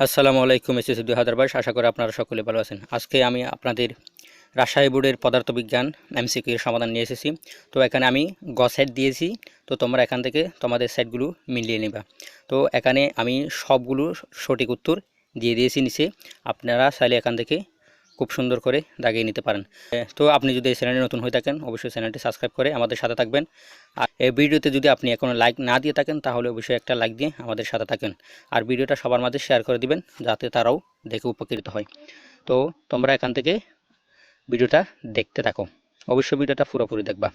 আসসালামু আলাইকুম এসএসসি দুই হাজার বাইশ। আশা করি আপনারা সকলে ভালো আছেন। আজকে আমি আপনাদের রাজশাহী বোর্ডের পদার্থবিজ্ঞান এমসিকিউ সমাধান নিয়ে এসেছি। তো এখানে আমি গ সেট দিয়েছি। তো তোমরা এখান থেকে তোমাদের সেটগুলো মিলিয়ে নেবা। তো এখানে আমি সবগুলো সঠিক উত্তর দিয়ে দিয়েছি নিচে। আপনারা চাইলে এখান থেকে খুব সুন্দর করে দাগিয়ে নিতে পারেন। তো আপনি যদি এই চ্যানেলে নতুন হয়ে থাকেন, অবশ্যই চ্যানেলটি সাবস্ক্রাইব করে আমাদের সাথে থাকবেন। আর এই ভিডিওতে যদি আপনি এখনও লাইক না দিয়ে থাকেন, তাহলে অবশ্যই একটা লাইক দিয়ে আমাদের সাথে থাকেন। আর ভিডিওটা সবার মাঝে শেয়ার করে দিবেন, যাতে তারাও দেখে উপকৃত হয়। তো তোমরা এখান থেকে ভিডিওটা দেখতে থাকো। অবশ্যই ভিডিওটা পুরোপুরি দেখবা।